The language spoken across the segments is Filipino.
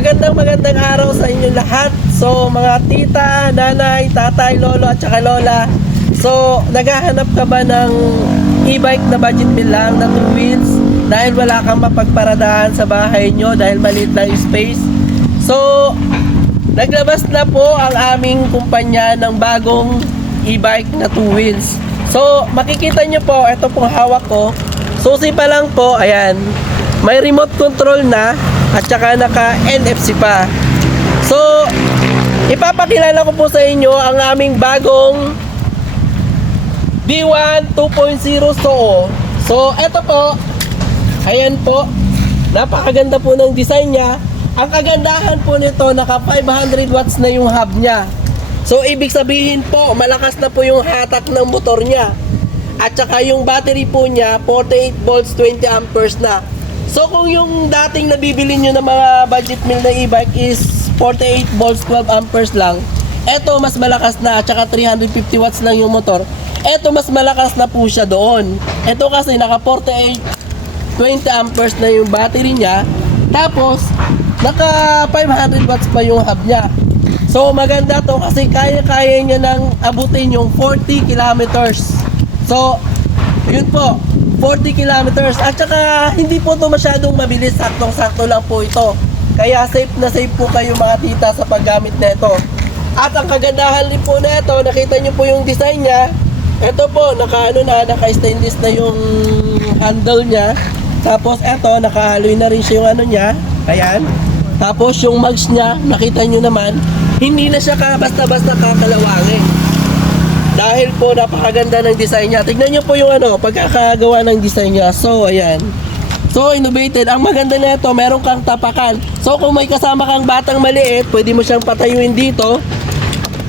Magandang magandang araw sa inyo lahat. So mga tita, nanay, tatay, lolo at saka lola. So naghahanap ka ba ng e-bike na budget meal lang na two wheels dahil wala kang mapagparadahan sa bahay nyo dahil maliit lang space. So naglabas na po ang aming kumpanya ng bagong e-bike na two wheels. So makikita nyo po, ito pong hawak ko. Susi pa lang po, ayan. May remote control na at saka naka NFC pa. So, ipapakilala ko po sa inyo ang aming bagong B1 2.0 Soo. So, eto po. Ayan po. Napakaganda po ng design niya. Ang kagandahan po nito, naka 500 watts na yung hub niya. So, ibig sabihin po, malakas na po yung hatak ng motor niya. At saka yung battery po niya, 48 volts, 20 amperes na. So kung yung dating nabibili nyo ng mga budget meal na e-bike is 48 volts, 12 amperes lang, eto mas malakas na at saka 350 watts lang yung motor. Eto mas malakas na po siya doon. Eto kasi naka 48 20 amperes na yung battery niya. Tapos, naka 500 watts pa yung hub niya. So, maganda to kasi kaya-kaya niya nang abutin yung 40 kilometers. So, yun po, 40 kilometers. At saka, hindi po to masyadong mabilis. Saktong-sakto lang po ito. Kaya safe na safe po kayo mga tita sa paggamit nito. At ang kagandahan din po nito, nakita niyo po yung design niya. Ito po, naka ano na, naka stainless na yung handle niya. Tapos eto, nakahaloy na rin siya yung ano niya. Ayan. Tapos yung mugs niya, nakita niyo naman, hindi na siya basta-basta kakalawangin. Dahil po napakaganda ng design niya. Tignan niyo po yung ano, pagkakagawa ng design niya. So, ayan. So, innovated. Ang maganda nito, meron kang tapakan. So, kung may kasama kang batang maliit, pwede mo siyang patayuin dito.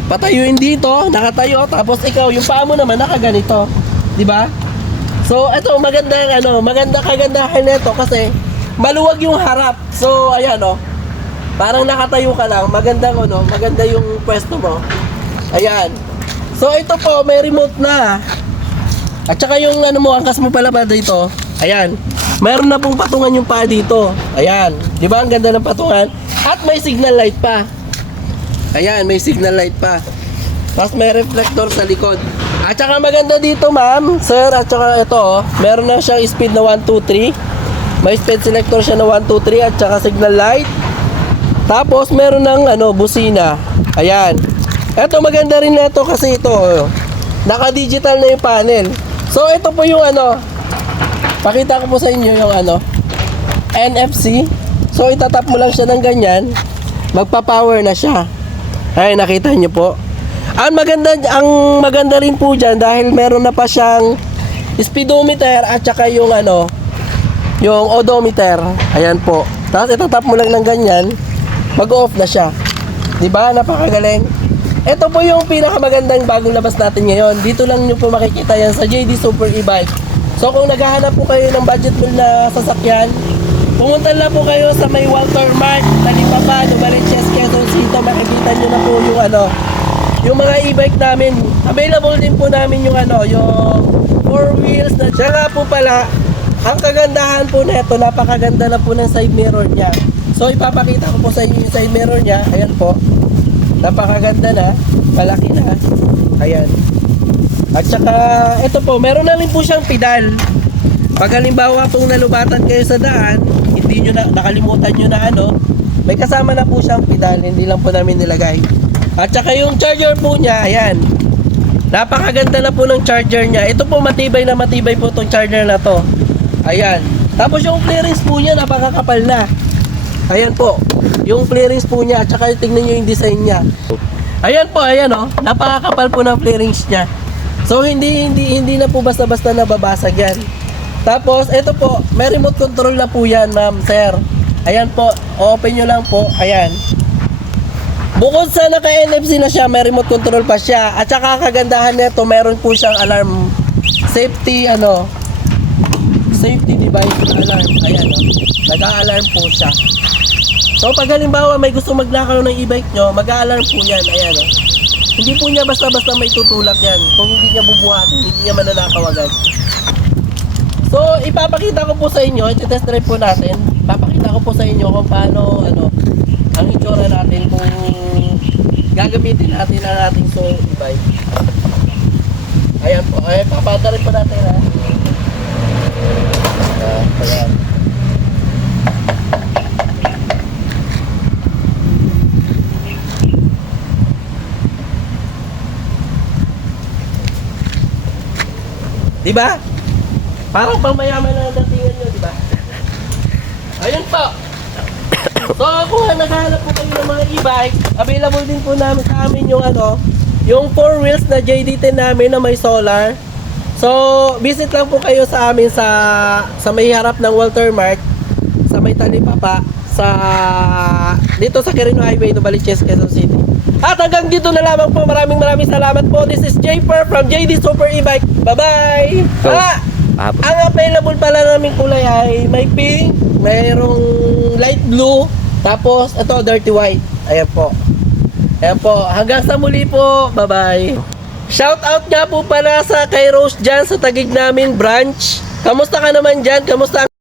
Patayuin dito, nakatayo, tapos ikaw, yung paa mo naman nakaganito. ba? So, ito maganda ang ano, maganda kagandahan nito kasi maluwag yung harap. So, ayan oh. Parang nakatayo ka lang, maganda ano, maganda yung pwesto mo. Ayan. So, ito po, may remote na. At saka yung ano mo, angkas mo pala ba dito? Ayan. Meron na pong patungan yung paa dito. Ayan. Di ba? Ang ganda ng patungan. At may signal light pa. Ayan, may signal light pa. Tapos may reflector sa likod. At saka maganda dito, ma'am, sir, at saka ito, oh, meron na siyang speed na 1, 2, 3. May speed selector siya na 1, 2, 3 at saka signal light. Tapos meron ng ano, busina. Ayan. Ito maganda rin na ito kasi ito, oh, naka-digital na yung panel. So ito po yung ano, pakita ko po sa inyo yung ano, NFC. So itatap mo lang siya ng ganyan, magpa-power na siya. Ay, nakita niyo po. Ang maganda ang maganda rin po diyan dahil meron na pa siyang speedometer at saka yung ano, yung odometer. Ayan po. Tapos itatap mo lang ng ganyan, mag-off na siya. 'Di ba? Napakagaling. Ito po yung pinakamagandang bagong labas natin ngayon. Dito lang nyo po makikita yan sa JD Super E-Bike. So kung naghahanap po kayo ng budget meal na sasakyan, pumunta lang po kayo sa may Walter Mart, Talipapa, Dumariches, Quezon City. Makikita nyo na po yung ano, yung mga e-bike namin. Available din po namin yung ano, yung four wheels na siya nga po pala. Ang kagandahan po na ito, napakaganda na po ng side mirror niya. So ipapakita ko po sa inyo yung side mirror niya. Ayan po. Napakaganda na. Malaki na. Ayan. At saka, ito po, meron na rin po siyang pedal. Pag halimbawa pong nalubatan kayo sa daan, hindi nyo na, nakalimutan nyo na ano, may kasama na po siyang pedal, hindi lang po namin nilagay. At saka yung charger po niya, ayan. Napakaganda na po ng charger niya. Ito po matibay na matibay po itong charger na to. Ayan. Tapos yung clearance po niya, napakakapal na. Ayan po. Yung clearance po niya, at saka tingnan nyo yung design niya. Ayan po, ayan oh. Napakakapal po ng clearance niya. So hindi hindi hindi na po basta-basta nababasag 'yan. Tapos ito po, may remote control na po 'yan, ma'am, sir. Ayan po, open nyo lang po. Ayan. Bukod sa naka-NFC na siya, may remote control pa siya. At saka kagandahan nito, meron po siyang alarm safety ano safety device alarm. Ayan oh. Nag-a-alarm po siya. So pag halimbawa may gusto magnakaw ng e-bike nyo, mag-a-alarm po yan. Ayan oh. Hindi po niya basta-basta may tutulak yan. Kung hindi niya bubuhatin, hindi niya mananakaw agad. So, ipapakita ko po sa inyo, iti-test drive po natin. Papakita ko po sa inyo kung paano, ano, gagamitin natin ang ating soil e-bike. Ayan po, ay papada rin po natin ha. Ah, ayan. Di ba? Parang pang mayaman ang datingan nyo, di ba? Ayun po. So kung naghahanap po kayo ng mga e-bike, available din po namin sa amin yung ano, yung four wheels na JDT namin na may solar. So, visit lang po kayo sa amin sa sa may harap ng Walter Mart, sa may talipapa, sa dito sa Quirino Highway, Novaliches, Quezon City. At hanggang dito na lamang po. Maraming maraming salamat po. This is Jper from JD Super E-Bike. Bye-bye! So, ah, Hapon. ang available pala naming kulay ay may pink, mayroong light blue, tapos ito dirty white. Ayan po. Ayan po. Hanggang sa muli po. Bye-bye. Shout out nga po pala sa kay Rose dyan sa tagig namin branch. Kamusta ka naman dyan? Kamusta